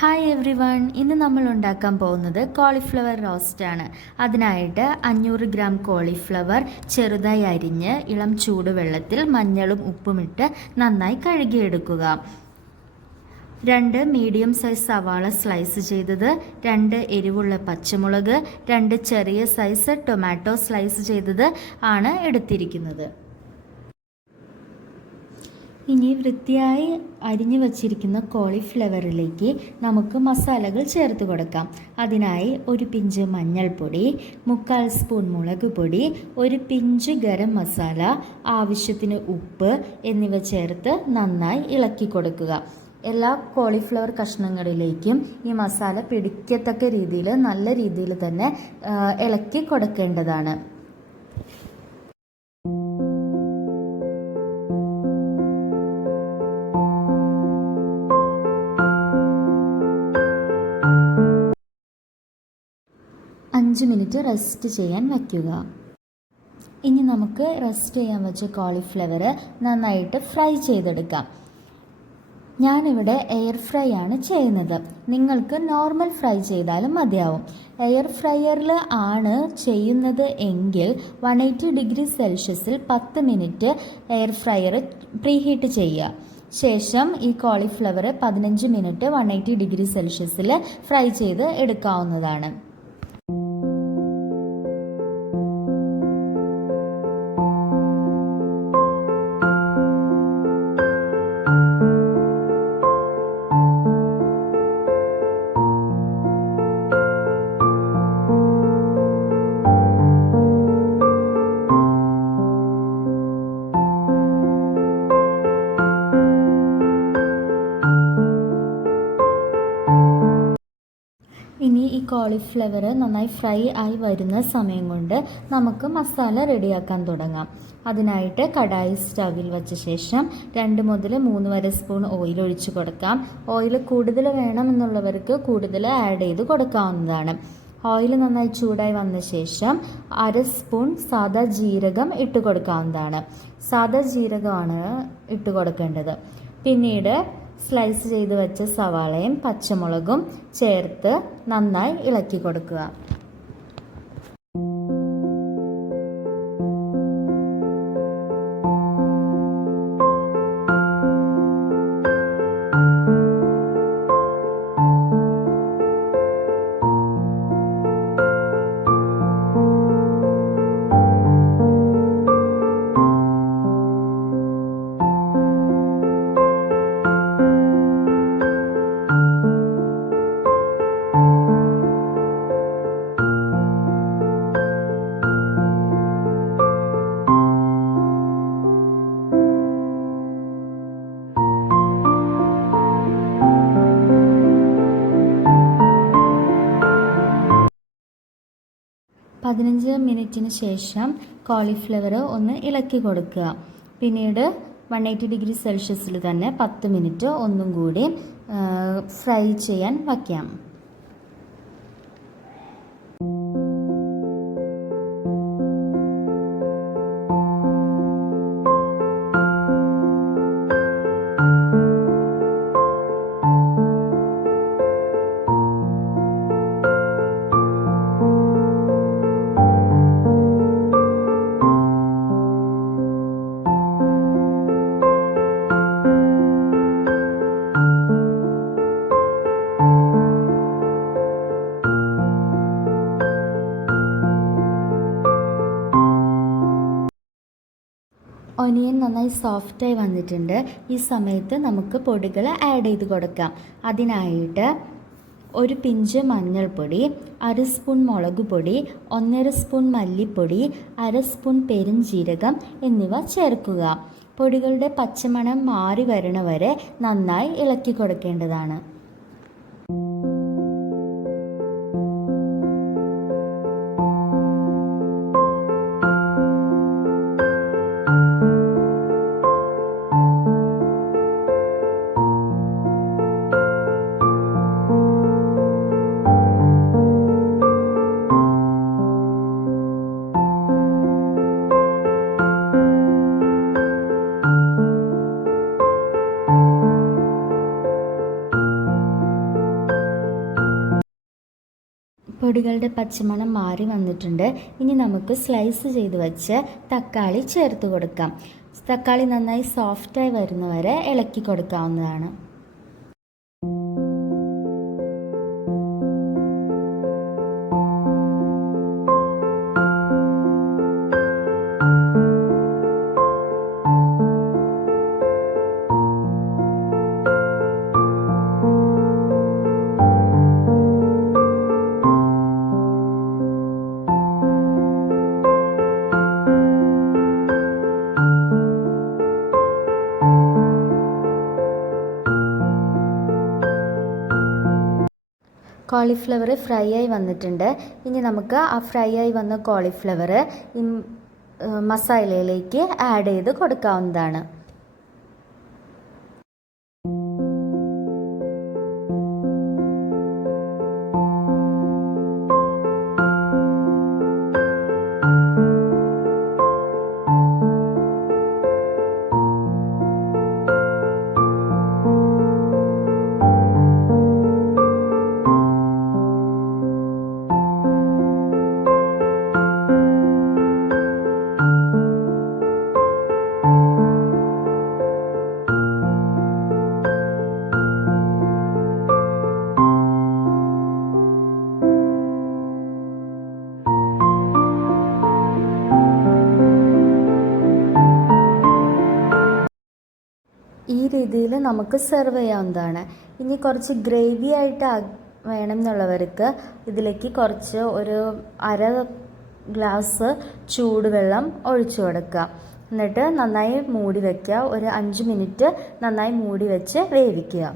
Hi every one, ഇന്ന് നമ്മൾ ഉണ്ടാക്കാൻ പോകുന്നത് കോളിഫ്ലവർ റോസ്റ്റാണ്. അതിനായിട്ട് 500 ഗ്രാം കോളിഫ്ലവർ ചെറുതായി അരിഞ്ഞ് ഇളം ചൂടുവെള്ളത്തിൽ മഞ്ഞളും ഉപ്പുമിട്ട് നന്നായി കഴുകിയെടുക്കുക. 2 മീഡിയം സൈസ് സവാള സ്ലൈസ് ചെയ്തത്, 2 എരിവുള്ള പച്ചമുളക്, 2 ചെറിയ സൈസ് ടൊമാറ്റോ സ്ലൈസ് ചെയ്തത് ആണ് എടുത്തിരിക്കുന്നത്. ഇനി വൃത്തിയായി അരിഞ്ഞു വച്ചിരിക്കുന്ന കോളിഫ്ലവറിലേക്ക് നമുക്ക് മസാലകൾ ചേർത്ത് കൊടുക്കാം. അതിനായി ഒരു പിഞ്ച് മഞ്ഞൾപ്പൊടി, 1/4 സ്പൂൺ മുളക് പൊടി, ഒരു പിഞ്ച് ഗരം മസാല, ആവശ്യത്തിന് ഉപ്പ് എന്നിവ ചേർത്ത് നന്നായി ഇളക്കി കൊടുക്കുക. എല്ലാ കോളിഫ്ലവർ കഷ്ണങ്ങളിലേക്കും ഈ മസാല പിടിക്കത്തക്ക രീതിയിൽ നല്ല രീതിയിൽ തന്നെ ഇളക്കി കൊടുക്കേണ്ടതാണ്. അഞ്ച് മിനിറ്റ് റെസ്റ്റ് ചെയ്യാൻ വയ്ക്കുക. ഇനി നമുക്ക് റെസ്റ്റ് ചെയ്യാൻ വെച്ച കോളിഫ്ലവർ നന്നായിട്ട് ഫ്രൈ ചെയ്തെടുക്കാം. ഞാനിവിടെ എയർ ഫ്രൈ ആണ് ചെയ്യുന്നത്. നിങ്ങൾക്ക് നോർമൽ ഫ്രൈ ചെയ്താലും മതിയാവും. എയർ ഫ്രയറിൽ ആണ് ചെയ്യുന്നത് എങ്കിൽ 180 ഡിഗ്രി സെൽഷ്യസിൽ 10 മിനിറ്റ് എയർ ഫ്രയർ പ്രീഹീറ്റ് ചെയ്യുക. ശേഷം ഈ കോളിഫ്ലവർ 15 മിനിറ്റ് 180 ഡിഗ്രി സെൽഷ്യസിൽ ഫ്രൈ ചെയ്ത് എടുക്കാവുന്നതാണ്. ഇനി ഈ കോളിഫ്ലവർ നന്നായി ഫ്രൈ ആയി വരുന്ന സമയം കൊണ്ട് നമുക്ക് മസാല റെഡിയാക്കാൻ തുടങ്ങാം. അതിനായിട്ട് കടായി സ്റ്റവിൽ വെച്ച ശേഷം 2 മുതൽ 3 വരെ സ്പൂൺ ഓയിൽ ഒഴിച്ച് കൊടുക്കാം. ഓയിൽ കൂടുതൽ വേണമെന്നുള്ളവർക്ക് കൂടുതൽ ആഡ് ചെയ്ത് കൊടുക്കാവുന്നതാണ്. ഓയിൽ നന്നായി ചൂടായി വന്ന ശേഷം 1/2 സ്പൂൺ സാദാ ജീരകം ഇട്ട് കൊടുക്കാവുന്നതാണ്. സാദാ ജീരകമാണ് ഇട്ട് കൊടുക്കേണ്ടത്. പിന്നീട് സ്ലൈസ് ചെയ്ത് വെച്ച സവാളയും പച്ചമുളകും ചേർത്ത് നന്നായി ഇളക്കി കൊടുക്കുക. പതിനഞ്ച് മിനിറ്റിന് ശേഷം കോളിഫ്ലവർ ഒന്ന് ഇളക്കി കൊടുക്കുക. പിന്നീട് 180 ഡിഗ്രി സെൽഷ്യസിൽ തന്നെ 10 മിനിറ്റ് ഒന്നും കൂടി ഫ്രൈ ചെയ്യാൻ വയ്ക്കാം. ഒനിയൻ നന്നായി സോഫ്റ്റായി വന്നിട്ടുണ്ട്. ഈ സമയത്ത് നമുക്ക് പൊടികൾ ആഡ് ചെയ്ത് കൊടുക്കാം. അതിനായിട്ട് ഒരു പിഞ്ച് മഞ്ഞൾപ്പൊടി, 1/2 സ്പൂൺ മുളക് പൊടി, 1/2 സ്പൂൺ മല്ലിപ്പൊടി, 1/2 സ്പൂൺ പെരുംജീരകം എന്നിവ ചേർക്കുക. പൊടികളുടെ പച്ചമണം മാറി വരണ വരെ നന്നായി ഇളക്കി കൊടുക്കേണ്ടതാണ്. പൊടികളുടെ പച്ചമണം മാറി വന്നിട്ടുണ്ട്. ഇനി നമുക്ക് സ്ലൈസ് ചെയ്ത് വെച്ച് തക്കാളി ചേർത്ത് കൊടുക്കാം. തക്കാളി നന്നായി സോഫ്റ്റായി വരുന്നവരെ ഇളക്കി കൊടുക്കാവുന്നതാണ്. കോളിഫ്ലവർ ഫ്രൈ ആയി വന്നിട്ടുണ്ട്. ഇനി നമുക്ക് ആ ഫ്രൈ ആയി വന്ന കോളിഫ്ലവർ ഈ മസാലയിലേക്ക് ആഡ് ചെയ്ത് കൊടുക്കാവുന്നതാണ്. ഈ രീതിയിൽ നമുക്ക് സെർവ് ചെയ്യാവുന്നതാണ്. ഇനി കുറച്ച് ഗ്രേവി ആയിട്ട് വേണം എന്നുള്ളവർക്ക് ഇതിലേക്ക് കുറച്ച് ഒരു അര ഗ്ലാസ് ചൂടുവെള്ളം ഒഴിച്ചു കൊടുക്കുക. എന്നിട്ട് നന്നായി മൂടി വയ്ക്കുക. ഒരു 5 മിനിറ്റ് നന്നായി മൂടി വെച്ച് വേവിക്കുക.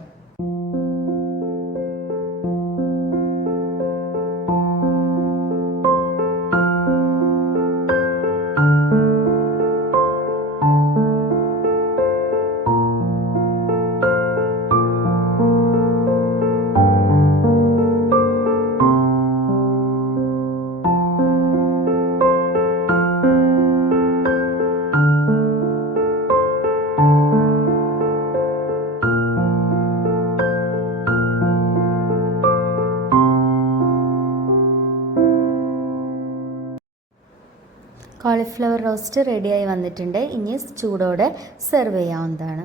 കോളിഫ്ലവർ റോസ്റ്റ് റെഡിയായി വന്നിട്ടുണ്ട്. ഇനി ചൂടോടെ സെർവ് ചെയ്യാവുന്നതാണ്.